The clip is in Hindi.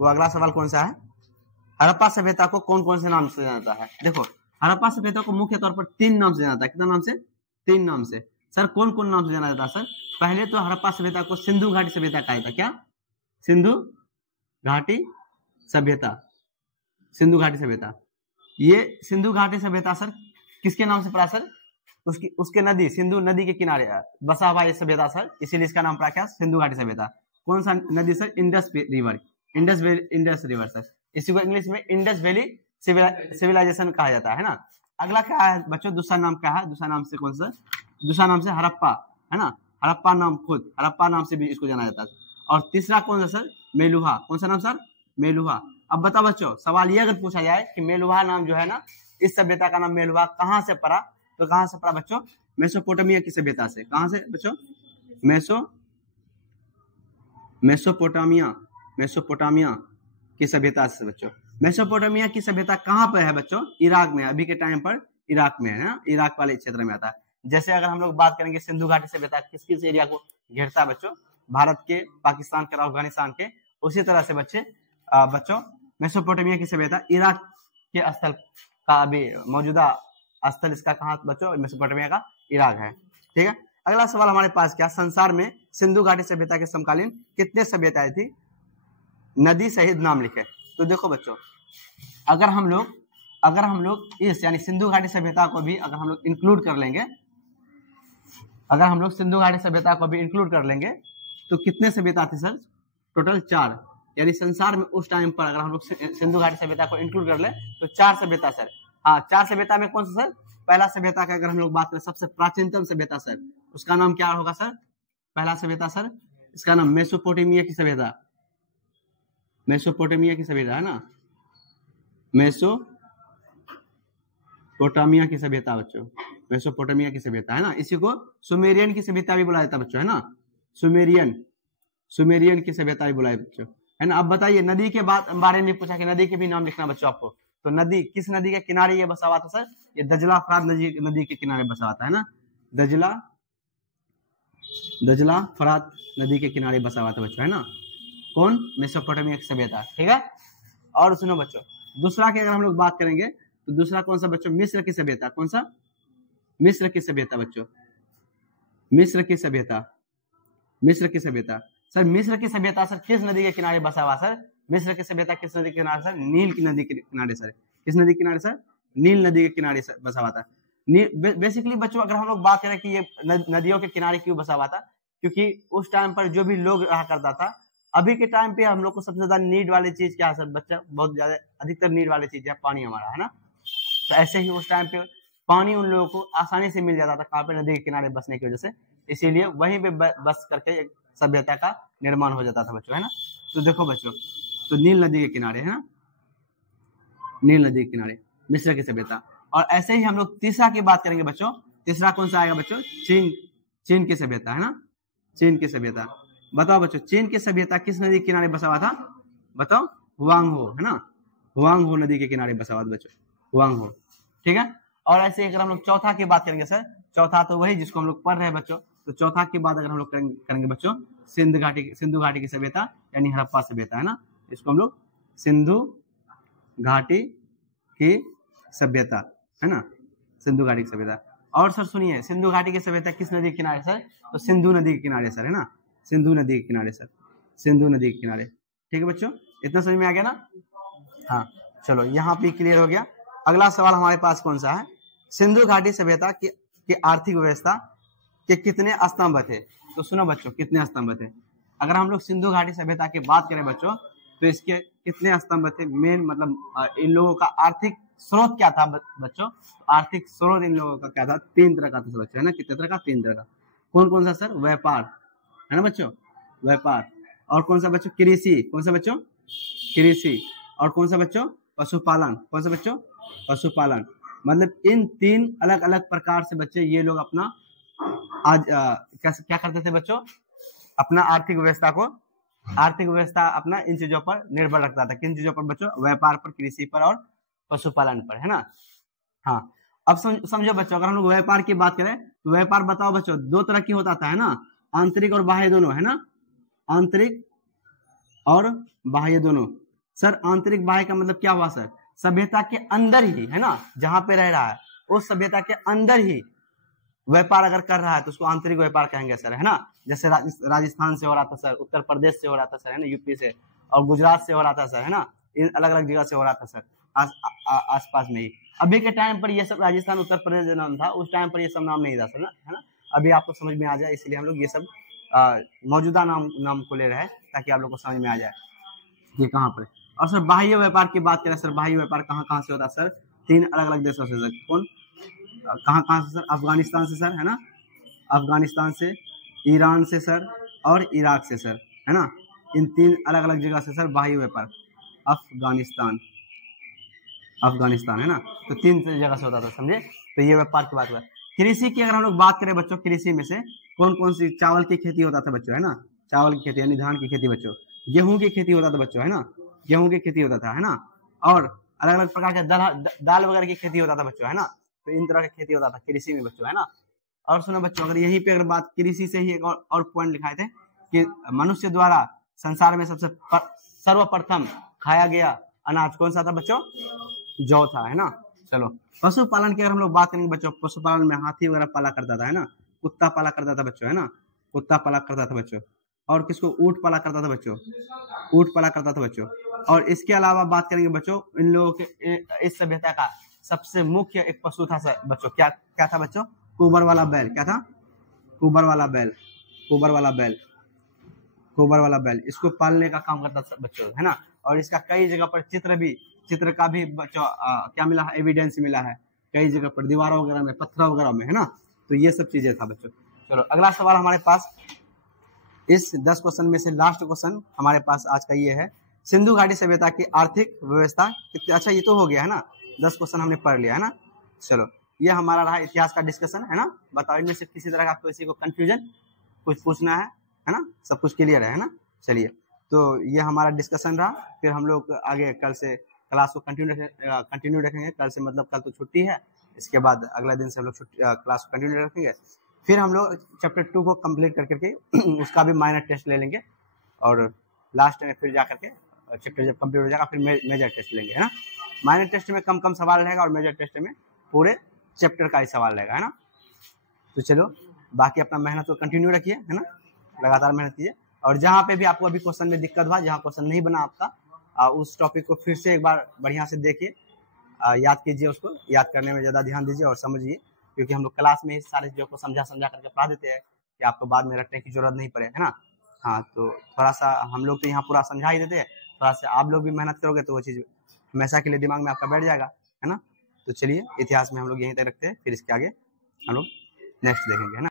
वो अगला सवाल कौन सा है, हड़प्पा सभ्यता को कौन कौन से नाम से जाना जाता है। देखो हड़प्पा सभ्यता को मुख्य तौर पर 3 नाम से जाना जाता है। कितना नाम से, 3 नाम से। सर कौन कौन नाम से जाना जाता है सर, पहले तो हड़प्पा सभ्यता को सिंधु घाटी सभ्यता कहा जाता है। क्या, सिंधु घाटी सभ्यता, सिंधु घाटी सभ्यता। ये सिंधु घाटी सभ्यता सर किसके नाम से पड़ा सर, उसके नदी, सिंधु नदी के किनारे बसा हुआ ये सभ्यता सर, इसीलिए इसका नाम पड़ा क्या, सिंधु घाटी सभ्यता। कौन सा नदी sir, Indus river, Indus river sir, इसी को इंग्लिश में इंडस वैली सिविलाइजेशन कहा जाता है ना। अगला क्या है बच्चों, दूसरा नाम क्या है, दूसरा नाम से कौन सा, दूसरा नाम से हड़प्पा है ना, हड़प्पा नाम खुद, हड़प्पा नाम से भी इसको जाना जाता है। और तीसरा कौन सा सर, मेलुहा। कौन सा नाम सर, मेलुहा। अब बताओ बच्चों, सवाल ये अगर पूछा जाए कि मेलुहा नाम जो है ना, इस सभ्यता का नाम मेलुहा कहाँ से पड़ा, तो कहाँ से पड़ा बच्चों, मेसोपोटामिया की सभ्यता से। कहाँ से बच्चों, मेसोपोटामिया की सभ्यता से बच्चों। मेसोपोटामिया की सभ्यता कहाँ पर है बच्चों, इराक में, अभी के टाइम पर इराक में है ना, इराक वाले क्षेत्र में आता है। जैसे अगर हम लोग बात करेंगे सिंधु घाटी सभ्यता किस किस एरिया को घेरता है बच्चों, भारत के, पाकिस्तान के और अफगानिस्तान के, उसी तरह से बच्चों मेसोपोटामिया की सभ्यता इराक के स्थल का अभी मौजूदा स्थल इसका कहाँ बच्चों, मेसोपोटामिया का इराक है। ठीक है, अगला सवाल हमारे पास क्या, संसार में सिंधु घाटी सभ्यता के समकालीन कितने सभ्यताएं थी, नदी सहित नाम लिखे। तो देखो बच्चों, अगर हम लोग इस यानी सिंधु घाटी सभ्यता को भी अगर हम लोग इंक्लूड कर लेंगे, अगर हम लोग सिंधु घाटी सभ्यता को भी इंक्लूड कर लेंगे तो कितने सभ्यता थी सर, टोटल 4। यानी संसार में उस टाइम पर अगर हम लोग सिंधु घाटी सभ्यता को इंक्लूड कर ले तो 4 सभ्यता सर। हाँ, 4 सभ्यता में कौन सा सर, पहला सभ्यता का अगर हम लोग बात करें, सबसे प्राचीनतम सभ्यता सर, उसका नाम क्या होगा सर, पहला सभ्यता सर, इसका नाम मेसोपोटामिया की सभ्यता, मेसोपोटामिया की सभ्यता है ना, मेसोपोटामिया की सभ्यता बच्चों, मेसोपोटामिया की सभ्यता है ना। इसी को सुमेरियन की सभ्यता भी बुलाया जाता है बच्चों, है ना, सुमेरियन की सभ्यता भी बुलाया बच्चों, है ना। अब बताइए, नदी के बारे में पूछा कि नदी के भी नाम लिखना बच्चों आपको, तो नदी किस नदी के किनारे ये बसा हुआ था सर, ये दजला फरात नदी के किनारे बसा हुआ था, है ना, दजला फरात नदी के किनारे बसा हुआ था बच्चों, है ना, कौन, मेसोपोटामिया की सभ्यता। ठीक है, और सुनो बच्चों, दूसरा की अगर हम लोग बात करेंगे तो दूसरा कौन सा बच्चों, मिस्र की सभ्यता। कौन सा, मिस्र की सभ्यता बच्चों, मिस्र की सभ्यता सर, मिस्र की सभ्यता सर किस नदी के किनारे बसा हुआ सर, मिस्र की सभ्यता किस नदी के किनारे सर, नील की नदी के किनारे सर। किस नदी के किनारे सर, नील नदी के किनारे बसा हुआ था। बेसिकली बच्चों अगर हम लोग बात करें कि ये नदियों के किनारे क्यों बसा हुआ था, क्योंकि उस टाइम पर जो भी लोग रहा करता था, अभी के टाइम पे हम लोग को सबसे ज्यादा नीड वाली चीज क्या है सर बच्चा, बहुत ज्यादा अधिकतर नीड वाली चीज है पानी हमारा, है ना। तो ऐसे ही उस टाइम पे पानी उन लोगों को आसानी से मिल जाता था, कहाँ पे, नदी के किनारे बसने की वजह से, इसीलिए वहीं पे बस करके एक सभ्यता का निर्माण हो जाता था बच्चों, है ना। तो देखो बच्चों, तो नील नदी के किनारे, है ना, नील नदी के किनारे मिस्र की सभ्यता। और ऐसे ही हम लोग तीसरा की बात करेंगे बच्चों, तीसरा कौन सा आएगा बच्चों, चीन की सभ्यता, है ना, चीन की सभ्यता। बताओ बच्चों, चीन की सभ्यता किस नदी के किनारे बसा हुआ था, बताओ, हुआंगहो, है ना, हुआंगहो नदी के किनारे बसा हुआ था बच्चों, हुआंगहो। ठीक है, और ऐसे अगर हम लोग चौथा की बात करेंगे सर, चौथा तो वही जिसको हम लोग पढ़ रहे हैं बच्चों, तो चौथा की बात अगर हम लोग करेंगे बच्चों, सिंधु घाटी की सभ्यता यानी हड़प्पा सभ्यता, है ना, इसको हम लोग सिंधु घाटी की सभ्यता, है ना, सिंधु घाटी की सभ्यता। और सर सुनिए, सिंधु घाटी की सभ्यता किस नदी के किनारे सर, तो सिंधु नदी के किनारे सर, है ना, सिंधु नदी के किनारे सर, सिंधु नदी के किनारे। ठीक है बच्चों, इतना समझ में आ गया ना। हाँ चलो, यहाँ पे क्लियर हो गया। अगला सवाल हमारे पास कौन सा है, सिंधु घाटी सभ्यता की आर्थिक व्यवस्था के कितने स्तंभ थे। तो सुनो बच्चों, कितने स्तंभ थे, अगर हम लोग सिंधु घाटी सभ्यता की बात करें बच्चों, तो इसके कितने स्तंभ थे, मेन मतलब इन लोगों का आर्थिक स्रोत क्या था बच्चों, आर्थिक स्रोत इन लोगों का क्या था, 3 तरह का था बच्चों, है ना, कितने तरह का, 3 तरह का। कौन कौन सा सर, व्यापार, है ना बच्चों, व्यापार, और कौन सा बच्चों, कृषि, कौन सा बच्चों, कृषि, और कौन सा बच्चों, पशुपालन, कौन सा बच्चों, पशुपालन। मतलब इन 3 अलग अलग प्रकार से बच्चे ये लोग अपना आज क्या करते थे बच्चों, अपना आर्थिक व्यवस्था अपना इन चीजों पर निर्भर रखता था। किन चीजों पर बच्चों, व्यापार पर, कृषि पर और पशुपालन पर, है ना। हाँ, अब समझो बच्चों, अगर हम लोग व्यापार की बात करें तो व्यापार बताओ बच्चों 2 तरह की होता था, है ना, आंतरिक और बाह्य दोनों, है ना, आंतरिक और बाह्य दोनों। सर आंतरिक बाह्य का मतलब क्या हुआ सर? सभ्यता के अंदर ही, है ना, जहां पे रह रहा है उस सभ्यता के अंदर ही व्यापार अगर कर रहा है तो उसको आंतरिक व्यापार कहेंगे सर, है ना। जैसे राजस्थान से हो रहा था सर, उत्तर प्रदेश से हो रहा था सर, है ना, यूपी से, और गुजरात से हो रहा था सर, है ना, अलग अलग जगह से हो रहा था सर, आसपास में ही। अभी के टाइम पर ये सब राजस्थान उत्तर प्रदेश जो नाम था उस टाइम पर ये सब नाम नहीं था सर, है ना। अभी आपको समझ में आ जाए इसलिए हम लोग ये सब मौजूदा नाम को ले रहे हैं ताकि आप लोग को समझ में आ जाए ये कहाँ पर। और सर बाह्य व्यापार की बात करें सर, बाह्य व्यापार कहाँ कहाँ से होता है सर? 3 अलग अलग देशों से सर। कौन कहाँ कहाँ से सर? अफगानिस्तान से सर, है ना, अफगानिस्तान से, ईरान से सर, और इराक से सर, है ना। इन 3 अलग अलग जगह से सर बाह्य व्यापार। अफगानिस्तान है ना, तो 3 जगह से होता था, समझे। तो ये व्यापार की बात हुआ। कृषि की अगर हम लोग बात करें बच्चों, कृषि में से कौन कौन सी? चावल की खेती होता था बच्चों, है ना, चावल की खेती यानी धान की खेती बच्चों। गेहूं की खेती होता था बच्चों, है ना, गेहूं की खेती होता था, है ना। और अलग अलग प्रकार के दाल वगैरह की खेती होता था बच्चों, है ना। तो इन तरह की खेती होता था कृषि में बच्चों, है ना। और सुनो बच्चों, अगर यहीं पे अगर बात कृषि से ही एक और पॉइंट लिखाए थे कि मनुष्य द्वारा संसार में सबसे सर्वप्रथम खाया गया अनाज कौन सा था बच्चों? जौ था, है ना। चलो पशुपालन की अगर हम लोग बात करेंगे बच्चों, पशुपालन में हाथी वगैरह पाला करता था, है ना, कुत्ता पाला करता था बच्चों, है ना, कुत्ता पाला करता था बच्चों। और किसको? ऊंट पाला करता था बच्चों, ऊंट पाला करता था बच्चों। और इसके अलावा बात करेंगे बच्चों, इन लोगों के इस सभ्यता का सबसे मुख्य एक पशु था सर बच्चों, क्या क्या था बच्चों? कुबर वाला बैल। क्या था? कुबर वाला बैल, कुबर वाला बैल, कुबर वाला बैल। इसको पालने का काम करता था बच्चों, है ना। और इसका कई जगह पर चित्र का भी बच्चों क्या मिला है? एविडेंस मिला है कई जगह पर, दीवारों वगैरह में, पत्थर वगैरह में, है ना। तो ये सब चीजें था बच्चों। चलो अगला सवाल हमारे पास, इस 10 क्वेश्चन में से लास्ट क्वेश्चन हमारे पास आज का ये है, सिंधु घाटी सभ्यता की आर्थिक व्यवस्था कितनी? अच्छा ये तो हो गया, है ना, 10 क्वेश्चन हमने पढ़ लिया, है ना। चलो ये हमारा रहा इतिहास का डिस्कशन, है ना। बताओ इनमें से किसी तरह का किसी को कंफ्यूजन कुछ पूछना है ना, सब कुछ क्लियर है ना। चलिए तो ये हमारा डिस्कशन रहा, फिर हम लोग आगे कल से क्लास को कंटिन्यू रखेंगे। कल से मतलब कल तो छुट्टी है, इसके बाद अगला दिन से हम लोग क्लास को कंटिन्यू रखेंगे। फिर हम लोग चैप्टर 2 को कंप्लीट करके उसका भी माइनर टेस्ट ले लेंगे, और लास्ट में फिर जा करके चैप्टर जब कंप्लीट हो जाएगा फिर मेजर टेस्ट लेंगे, है ना। माइनर टेस्ट में कम सवाल रहेगा और मेजर टेस्ट में पूरे चैप्टर का ही सवाल रहेगा, है ना। तो चलो बाकी अपना मेहनत को कंटिन्यू रखिए, है ना, लगातार मेहनत कीजिए। और जहाँ पे भी आपको अभी क्वेश्चन में दिक्कत हुआ, जहाँ क्वेश्चन नहीं बना आपका, उस टॉपिक को फिर से एक बार बढ़िया से देखिए, याद कीजिए, उसको याद करने में ज़्यादा ध्यान दीजिए और समझिए, क्योंकि हम लोग क्लास में ही सारी चीज़ों को समझा करके पढ़ा देते हैं कि आपको बाद में रटने की जरूरत नहीं पड़े, है ना। हाँ तो थोड़ा सा हम लोग तो यहाँ पूरा समझा ही देते हैं, थोड़ा सा आप लोग भी मेहनत करोगे तो वो चीज़ हमेशा के लिए दिमाग में आपका बैठ जाएगा, है ना। तो चलिए इतिहास में हम लोग यहीं तक रखते हैं, फिर इसके आगे हम लोग नेक्स्ट देखेंगे, है ना।